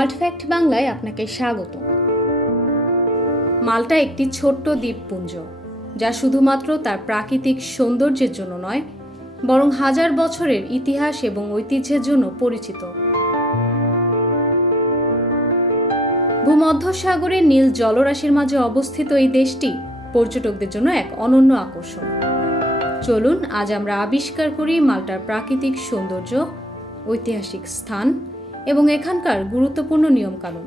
World fact বাংলায় আপনাকে স্বাগত। মাল্টা একটি ছোট্ট দ্বীপপুঞ্জ, যা শুধুমাত্র তার প্রাকৃতিক সৌন্দর্যের জন্য নয়, বরং হাজার বছরের ইতিহাস এবং ঐতিহ্যের জন্য পরিচিত। ভূমধ্যসাগরের নীল জলরাশির মাঝে অবস্থিত এই দেশটি পর্যটকদের জন্য এক অনন্য আকর্ষণ। চলুন আজ আমরা আবিষ্কার করি মাল্টার প্রাকৃতিক সৌন্দর্য, ঐতিহাসিক স্থান এবং এখানকার গুরুত্বপূর্ণ নিয়মকানুন।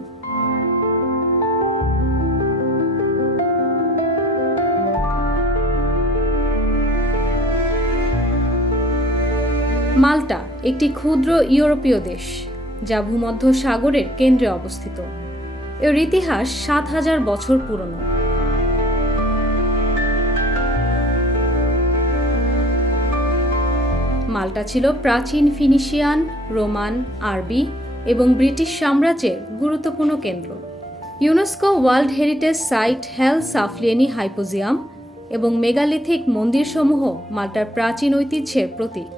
মাল্টা একটি ক্ষুদ্র ইউরোপীয় দেশ, যা ভূমধ্যসাগরের কেন্দ্রে অবস্থিত। এর ইতিহাস ৭,০০০ বছর পুরনো। মাল্টা ছিল প্রাচীন ফিনিশিয়ান, রোমান, আরবি এবং ব্রিটিশ সাম্রাজ্যের গুরুত্বপূর্ণ কেন্দ্র। ইউনেস্কো ওয়ার্ল্ড হেরিটেজ সাইট হেল সাফলিয়েনি হাইপোজিয়াম এবং মেগালিথিক মন্দিরসমূহ মাল্টার প্রাচীন ঐতিহ্যের প্রতীক।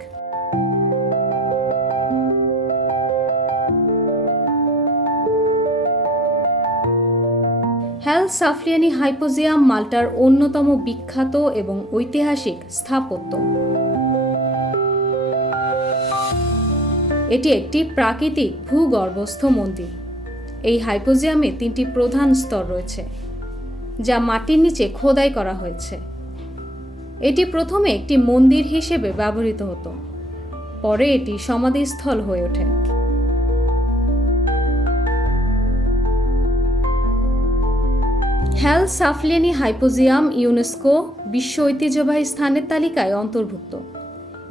হেল সাফলিয়েনি হাইপোজিয়াম মাল্টার অন্যতম বিখ্যাত এবং ঐতিহাসিক স্থাপত্য। এটি একটি প্রাকৃতিক ভূগর্ভস্থ মন্দির। এই হাইপোজিয়ামে ৩টি প্রধান স্তর রয়েছে, যা মাটির নিচে খোদাই করা হয়েছে। এটি প্রথমে একটি মন্দির হিসেবে ব্যবহৃত হতো, পরে এটি সমাধিস্থল হয়ে ওঠে। হেল সাফলিয়েনি হাইপোজিয়াম ইউনেস্কো বিশ্ব ঐতিহ্যবাহী স্থানের তালিকায় অন্তর্ভুক্ত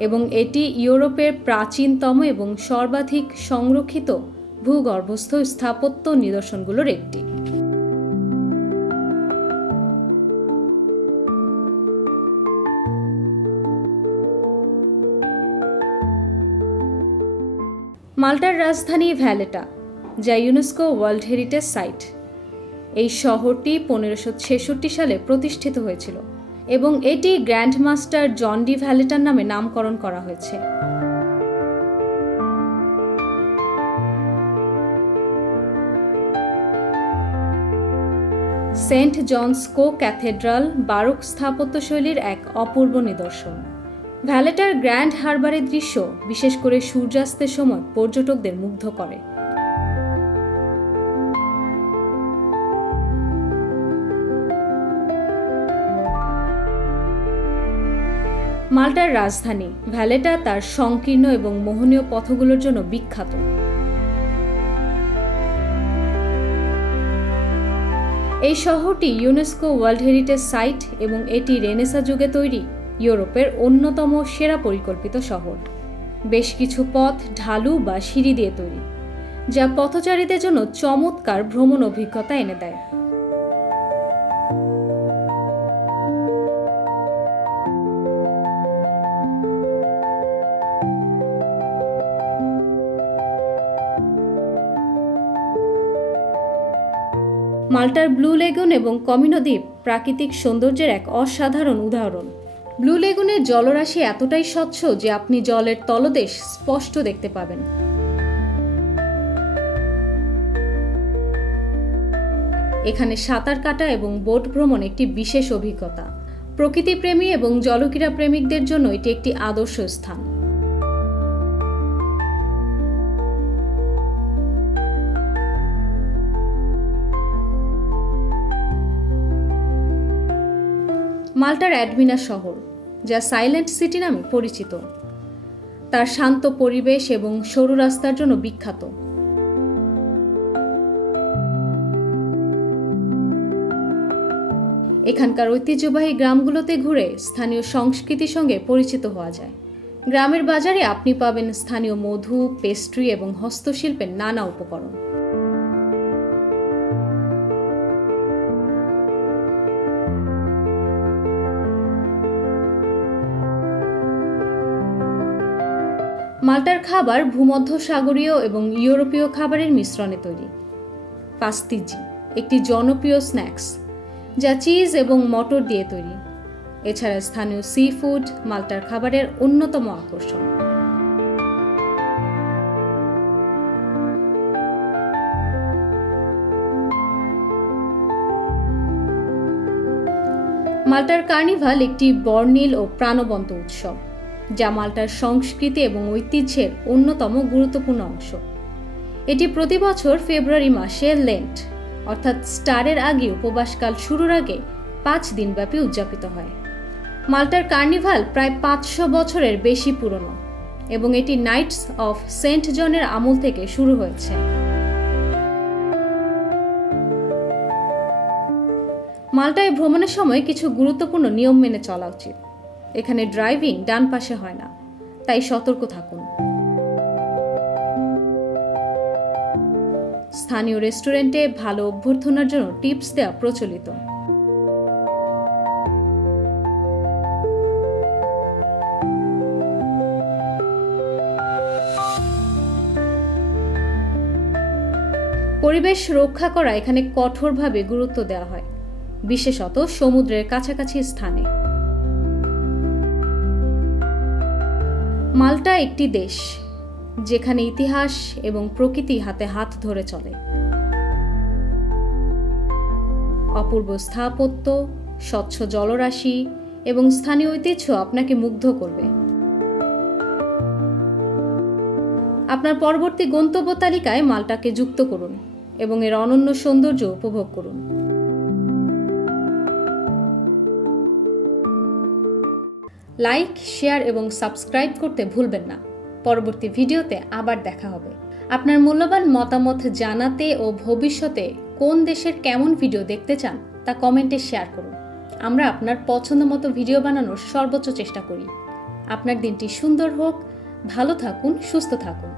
এবং এটি ইউরোপের প্রাচীনতম এবং সর্বাধিক সংরক্ষিত ভূগর্ভস্থ স্থাপত্য নিদর্শনগুলোর একটি। মাল্টার রাজধানী ভ্যালেটা, যা ইউনেস্কো ওয়ার্ল্ড হেরিটেজ সাইট। এই শহরটি ১৫৬৬ সালে প্রতিষ্ঠিত হয়েছিল এবং এটি গ্র্যান্ড মাস্টার জন ডি ভ্যালেটার নামে নামকরণ করা হয়েছে। সেন্ট জনস কো ক্যাথেড্রাল বারোক স্থাপত্যশৈলীর এক অপূর্ব নিদর্শন। ভ্যালেটার গ্র্যান্ড হারবারের দৃশ্য বিশেষ করে সূর্যাস্তের সময় পর্যটকদের মুগ্ধ করে। মাল্টার রাজধানী ভ্যালেটা তার সংকীর্ণ এবং মোহনীয় পথগুলোর জন্য বিখ্যাত। এই শহরটি ইউনেস্কো ওয়ার্ল্ড হেরিটেজ সাইট এবং এটি রেনেসাঁ যুগে তৈরি ইউরোপের অন্যতম সেরা পরিকল্পিত শহর। বেশ কিছু পথ ঢালু বা সিঁড়ি দিয়ে তৈরি, যা পথচারীদের জন্য চমৎকার ভ্রমণ অভিজ্ঞতা এনে দেয়। মাল্টার ব্লু লেগুন এবং কমিনো দ্বীপ প্রাকৃতিক সৌন্দর্যের এক অসাধারণ উদাহরণ। ব্লু লেগুনের জলরাশি এতটাই স্বচ্ছ যে আপনি জলের তলদেশ স্পষ্ট দেখতে পাবেন। এখানে সাঁতার কাটা এবং বোট ভ্রমণ একটি বিশেষ অভিজ্ঞতা। প্রকৃতিপ্রেমী এবং জলক্রীড়া প্রেমিকদের জন্য এটি একটি আদর্শ স্থান। মাল্টার অ্যাডমিনা শহর, যা সাইলেন্ট সিটি নামে পরিচিত, তার শান্ত পরিবেশ এবং সরু রাস্তার জন্য বিখ্যাত। এখানকার ঐতিহ্যবাহী গ্রামগুলোতে ঘুরে স্থানীয় সংস্কৃতির সঙ্গে পরিচিত হওয়া যায়। গ্রামের বাজারে আপনি পাবেন স্থানীয় মধু, পেস্ট্রি এবং হস্তশিল্পের নানা উপকরণ। মাল্টার খাবার ভূমধ্যসাগরীয় এবং ইউরোপীয় খাবারের মিশ্রণে তৈরি। পাস্তিজি একটি জনপ্রিয় স্ন্যাক্স, যা চিজ এবং মটর দিয়ে তৈরি। এছাড়া স্থানীয় সি ফুড মাল্টার খাবারের অন্যতম আকর্ষণ। মাল্টার কার্নিভাল একটি বর্ণিল ও প্রাণবন্ত উৎসব, যা মাল্টার সংস্কৃতি এবং ঐতিহ্যের অন্যতম গুরুত্বপূর্ণ অংশ। এটি প্রতি বছর ফেব্রুয়ারি মাসে লেন্ট অর্থাৎ স্টারের আগে উপবাসকাল শুরুর আগে 5 দিনব্যাপী উদযাপিত হয়। মাল্টার কার্নিভাল প্রায় 500 বছরের বেশি পুরনো এবং এটি নাইটস অফ সেন্ট জনের আমল থেকে শুরু হয়েছে। মাল্টায় ভ্রমণের সময় কিছু গুরুত্বপূর্ণ নিয়ম মেনে চলা উচিত। এখানে ড্রাইভিং ডান পাশে হয় না, তাই সতর্ক থাকুন। স্থানীয় রেস্টুরেন্টে ভালো অভ্যর্থনার জন্য টিপস দেওয়া প্রচলিত। পরিবেশ রক্ষা করা এখানে কঠোরভাবে গুরুত্ব দেওয়া হয়, বিশেষত সমুদ্রের কাছাকাছি স্থানে। মাল্টা একটি দেশ যেখানে ইতিহাস এবং প্রকৃতি হাতে হাত ধরে চলে। অপূর্ব স্থাপত্য, স্বচ্ছ জলরাশি এবং স্থানীয় ঐতিহ্য আপনাকে মুগ্ধ করবে। আপনার পরবর্তী গন্তব্য তালিকায় মাল্টাকে যুক্ত করুন এবং এর অনন্য সৌন্দর্য উপভোগ করুন। লাইক, শেয়ার এবং সাবস্ক্রাইব করতে ভুলবেন না। পরবর্তী ভিডিওতে আবার দেখা হবে। আপনার মূল্যবান মতামত জানাতে ও ভবিষ্যতে কোন দেশের কেমন ভিডিও দেখতে চান তা কমেন্টে শেয়ার করুন। আমরা আপনার পছন্দমতো ভিডিও বানানোর সর্বোচ্চ চেষ্টা করি। আপনার দিনটি সুন্দর হোক, ভালো থাকুন, সুস্থ থাকুন।